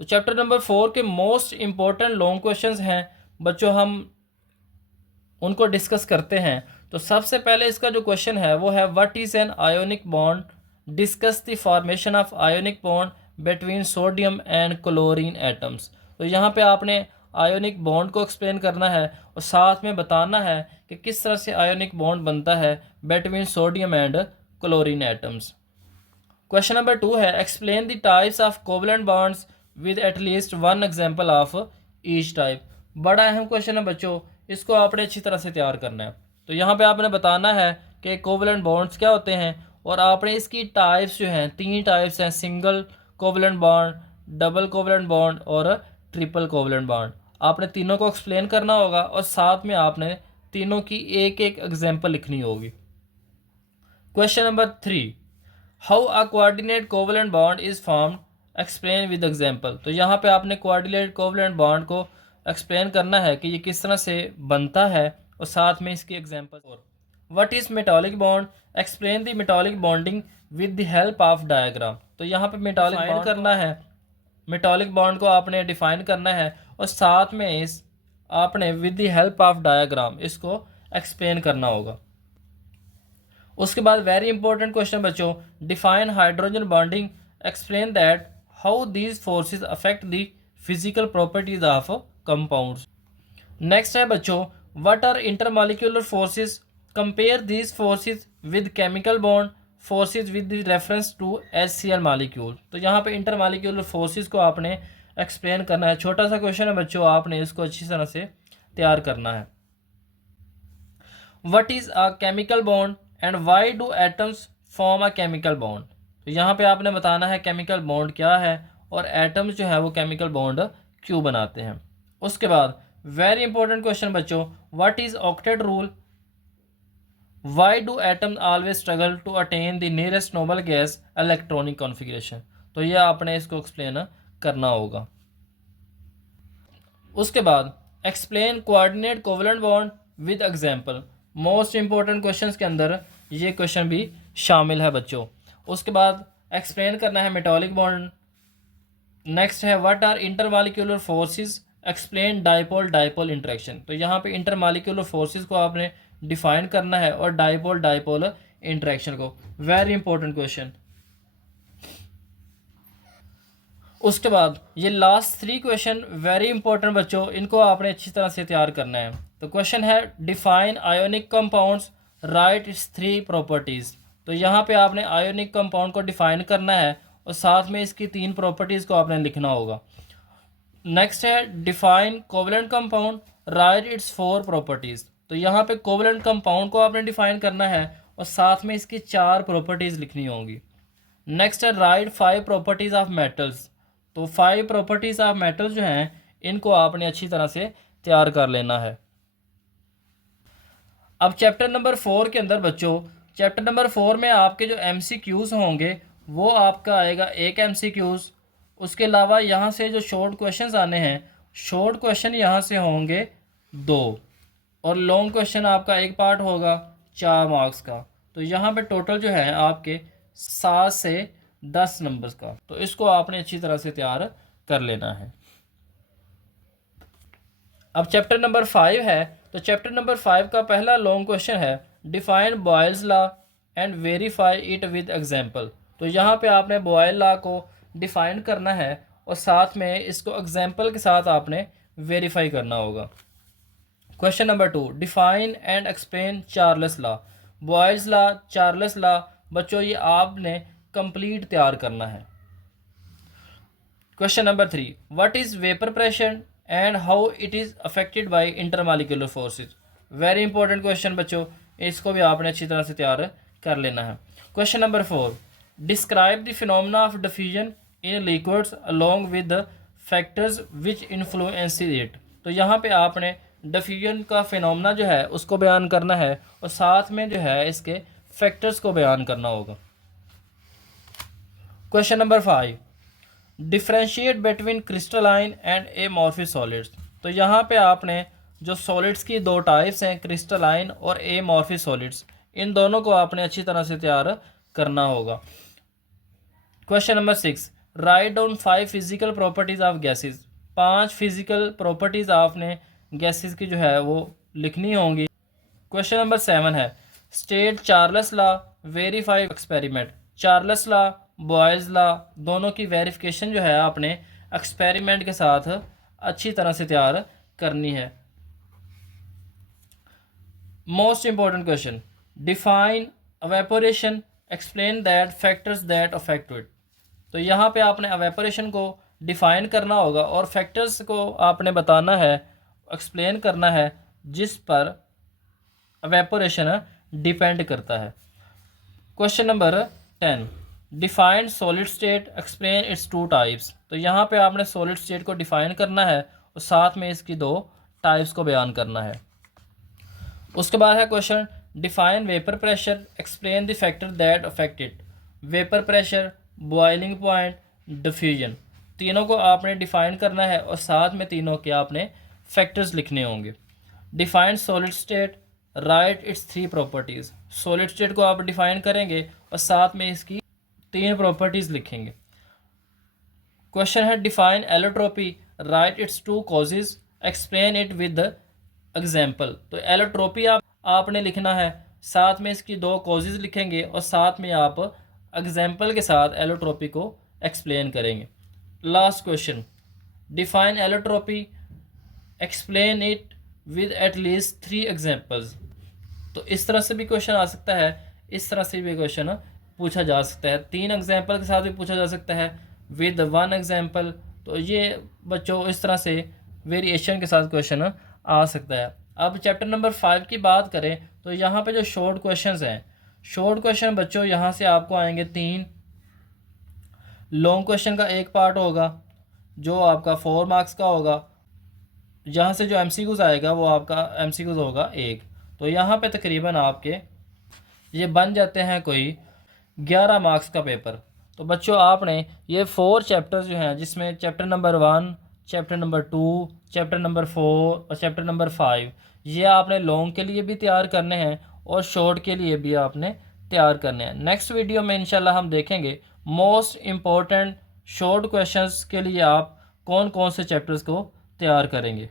तो chapter number 4 के most important long questions हैं बच्चों, हम उनको डिस्कस करते हैं। तो सबसे पहले इसका जो क्वेश्चन है वो है what is an ionic bond, discuss the formation of ionic bond between sodium and chlorine atoms. तो यहाँ पे आपने आयोनिक बॉन्ड को एक्सप्लेन करना है और साथ में बताना है कि किस तरह से आयोनिक बॉन्ड बनता है between sodium and chlorine atoms. Question number 2 है explain the types of covalent bonds with at least one example of each type. बड़ा अहम क्वेश्चन है बच्चों, इसको आपने अच्छी तरह से तैयार करना है। तो यहाँ पे आपने बताना है कि कोवलेंट बॉन्ड्स क्या होते हैं और आपने इसकी टाइप्स जो हैं, 3 टाइप्स हैं, single covalent bond, double covalent bond और ट्रिपल कोवलेंट बॉन्ड। आपने तीनों को एक्सप्लेन करना होगा और साथ में आपने तीनों की एक एक एग्जाम्पल लिखनी होगी। Question number 3 how a coordinate covalent bond is formed, explain with example. तो यहाँ पे आपने कोऑर्डिनेट कोवलेंट बॉन्ड को एक्सप्लेन करना है कि ये किस तरह से बनता है और साथ में इसकी एग्जांपल। और what is metallic bond, explain the metallic bonding with the help of diagram. तो यहाँ पे मेटालिक बॉन्ड करना है, मेटालिक बॉन्ड को आपने डिफाइन करना है और साथ में इस आपने with the help of diagram इसको एक्सप्लेन करना होगा। उसके बाद वेरी इंपॉर्टेंट क्वेश्चन बच्चों, define hydrogen bonding, explain that how these forces affect the physical properties of compounds. Next है बच्चों what are intermolecular forces, compare these forces with chemical bond forces with reference to HCl molecule. तो यहाँ पे intermolecular forces को आपने explain करना है। छोटा सा क्वेश्चन है बच्चों, आपने इसको अच्छी तरह से तैयार करना है। What is a chemical bond and why do atoms form a chemical bond. तो यहाँ पे आपने बताना है केमिकल बॉन्ड क्या है और एटम्स जो है वो केमिकल बॉन्ड क्यों बनाते हैं। उसके बाद वेरी इंपॉर्टेंट क्वेश्चन बच्चों, what is octet rule, why do atom always struggle to attain the nearest noble gas electronic configuration. तो ये आपने इसको एक्सप्लेन करना होगा। उसके बाद explain coordinate covalent bond with example. Most important questions के अंदर ये क्वेश्चन भी शामिल है बच्चों। उसके बाद एक्सप्लेन करना है मेटालिक बॉन्ड। नेक्स्ट है what are intermolecular forces, explain dipole dipole interaction. तो यहाँ पे इंटरमॉलिक्यूलर फोर्सेस को आपने डिफाइन करना है और डाइपोल डाइपोल इंटरेक्शन को। Very important question. उसके बाद ये लास्ट 3 क्वेश्चन वेरी इंपॉर्टेंट बच्चों, इनको आपने अच्छी तरह से तैयार करना है। तो क्वेश्चन है define ionic compounds, right it's 3 properties. तो यहाँ पे आपने आयोनिक कंपाउंड को डिफाइन करना है और साथ में इसकी 3 प्रॉपर्टीज़ को आपने लिखना होगा। नेक्स्ट है define covalent compound, right it's 4 properties. तो यहाँ पे कोवलेंट कंपाउंड को आपने डिफाइन करना है और साथ में इसकी 4 प्रॉपर्टीज़ लिखनी होंगी। नेक्स्ट है राइट 5 प्रॉपर्टीज़ ऑफ मेटल्स। तो 5 प्रॉपर्टीज़ ऑफ मेटल जो हैं इनको आपने अच्छी तरह से तैयार कर लेना है। अब चैप्टर नंबर 4 के अंदर बच्चों, चैप्टर नंबर 4 में आपके जो MCQs होंगे वो आपका आएगा एक MCQs। उसके अलावा यहाँ से जो शॉर्ट क्वेश्चंस आने हैं, शॉर्ट क्वेश्चन यहाँ से होंगे 2 और लॉन्ग क्वेश्चन आपका एक पार्ट होगा 4 मार्क्स का। तो यहाँ पे टोटल जो है आपके 7 से 10 नंबर्स का। तो इसको आपने अच्छी तरह से तैयार कर लेना है। अब चैप्टर नंबर 5 है, तो चैप्टर नंबर 5 का पहला लॉन्ग क्वेश्चन है define Boyle's law and verify it with example. तो यहाँ पे आपने बॉयल लॉ को डिफाइन करना है और साथ में इसको एग्जांपल के साथ आपने वेरीफाई करना होगा। Question number 2 define and explain Charles law. Boyle's law, Charles law बच्चों ये आपने कंप्लीट तैयार करना है। Question number 3 what is vapour pressure and how it is affected by intermolecular forces. Very important question बच्चों, इसको भी आपने अच्छी तरह से तैयार कर लेना है। Question number 4 describe the phenomena of diffusion in liquids along with factors which influence it. तो यहाँ पे आपने डिफ्यूजन का फिनोमेना जो है उसको बयान करना है और साथ में जो है इसके फैक्टर्स को बयान करना होगा। Question number 5 differentiate between crystalline and amorphous solids. तो यहाँ पे आपने जो सॉलिड्स की 2 टाइप्स हैं, क्रिस्टलाइन और एमॉर्फिक सॉलिड्स, इन दोनों को आपने अच्छी तरह से तैयार करना होगा। Question number 6 write down 5 physical properties of gases. 5 physical properties आपने गैसेस की जो है वो लिखनी होंगी। क्वेश्चन नंबर 7 है state Charles law, verify experiment. Charles law, Boyle's law, दोनों की वेरिफिकेशन जो है आपने एक्सपेरिमेंट के साथ अच्छी तरह से तैयार करनी है। Most important question, define evaporation, explain that factors that affect it. तो यहाँ पे आपने एवेपोरेशन को डिफाइन करना होगा और फैक्टर्स को आपने बताना है, एक्सप्लेन करना है जिस पर एवेपोरेशन डिपेंड करता है। Question number 10, define solid state, explain it's 2 types. तो यहाँ पे आपने सॉलिड स्टेट को डिफाइन करना है और साथ में इसकी 2 टाइप्स को बयान करना है। उसके बाद है question, define vapour pressure, explain the factor that affect it. Vapour pressure, boiling point, diffusion, तीनों को आपने डिफाइन करना है और साथ में तीनों के आपने फैक्टर्स लिखने होंगे। Define solid state, right it's 3 properties. Solid state को आप डिफाइन करेंगे और साथ में इसकी 3 प्रॉपर्टीज़ लिखेंगे। क्वेश्चन है define allotropy, right it's 2 causes, explain it with example. तो एलोट्रोपी आपने लिखना है, साथ में इसकी 2 कॉजेज लिखेंगे और साथ में आप एग्जाम्पल के साथ एलोट्रोपी को एक्सप्लेन करेंगे। Last question, define allotropy, explain it with at least 3 examples. तो इस तरह से भी क्वेश्चन आ सकता है, इस तरह से भी क्वेश्चन पूछा जा सकता है। 3 एग्जाम्पल के साथ भी पूछा जा सकता है, विद 1 एग्जाम्पल। तो ये बच्चों इस तरह से वेरिएशन के साथ क्वेश्चन आ सकता है। अब चैप्टर नंबर 5 की बात करें तो यहाँ पे जो शॉर्ट क्वेश्चंस हैं, शॉर्ट क्वेश्चन बच्चों यहाँ से आपको आएंगे 3। लॉन्ग क्वेश्चन का एक पार्ट होगा जो आपका 4 मार्क्स का होगा। यहाँ से जो एमसीक्यूज़ आएगा वो आपका एमसीक्यूज़ होगा 1। तो यहाँ पे तकरीबन आपके ये बन जाते हैं कोई 11 मार्क्स का पेपर। तो बच्चों आपने ये 4 चैप्टर्स जो हैं, जिसमें chapter number 1, chapter number 2, chapter number 4 और चैप्टर नंबर 5, ये आपने लॉन्ग के लिए भी तैयार करने हैं और शॉर्ट के लिए भी आपने तैयार करने हैं। नेक्स्ट वीडियो में इंशाल्लाह हम देखेंगे मोस्ट इम्पॉर्टेंट शॉर्ट क्वेश्चंस के लिए आप कौन कौन से चैप्टर्स को तैयार करेंगे।